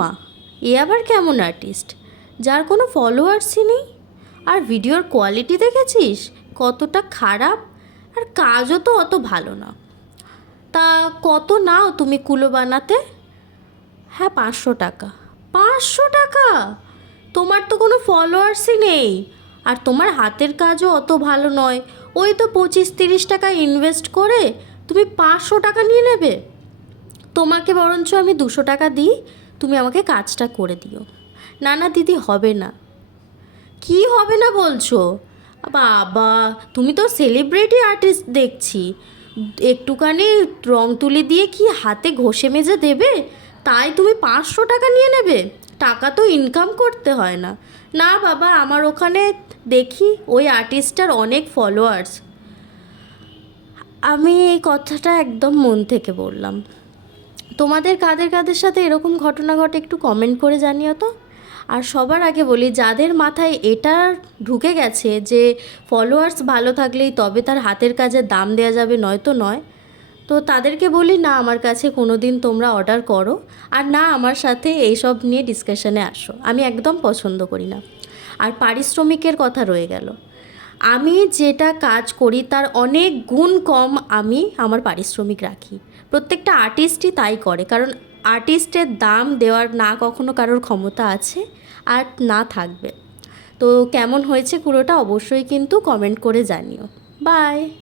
মা, এ আবার কেমন আর্টিস্ট যার কোনো ফলোয়ার্সই নেই? আর ভিডিওর কোয়ালিটি দেখেছিস কতটা খারাপ, আর কাজও তো অত ভালো না। তা কত নাও তুমি কুলো বানাতে? হ্যাঁ, 500 টাকা। 500 টাকা? তোমার তো কোনো ফলোয়ার্সই নেই, আর তোমার হাতের কাজও অত ভালো নয়। ওই তো 25-30 টাকা ইনভেস্ট করে তুমি 500 টাকা নিয়ে নেবে? তোমাকে বরঞ্চ আমি 200 টাকা দিই, তুমি আমাকে কাজটা করে দিও। না না দিদি, হবে না। কি হবে না বলছো? বাবা, তুমি তো সেলিব্রিটি আর্টিস্ট দেখছি, একটুখানি রং তুলি দিয়ে কি হাতে ঘষে মেজে দেবে, তাই তুমি 500 টাকা নিয়ে নেবে? টাকা তো ইনকাম করতে হয় না? না বাবা, আমার ওখানে দেখি ওই আর্টিস্টটার অনেক ফলোয়ার্স। আমি এই কথাটা একদম মন থেকে বললাম। তোমাদের কাদের কাদের সাথে এরকম ঘটনা ঘটে একটু কমেন্ট করে জানিও তো। আর সবার আগে বলি, যাদের মাথায় এটা ঢুকে গেছে যে ফলোয়ার্স ভালো থাকলেই তবে তার হাতের কাজের দাম দেওয়া যাবে, নয়তো নয়, তো তাদেরকে বলি না আমার কাছে কোনো দিন তোমরা অর্ডার করো, আর না আমার সাথে এইসব নিয়ে ডিসকাশনে আসো, আমি একদম পছন্দ করি না। আর পারিশ্রমিকের কথা রয়ে গেল, আমি যেটা কাজ করি তার অনেক গুণ কম আমি আমার পারিশ্রমিক রাখি। প্রত্যেকটা আর্টিস্টই তাই করে, কারণ আর্টিস্টের দাম দেওয়ার না কখনো কারোর ক্ষমতা আছে, আর না থাকবে। তো কেমন হয়েছে পুরোটা অবশ্যই কিন্তু কমেন্ট করে জানিও। বাই।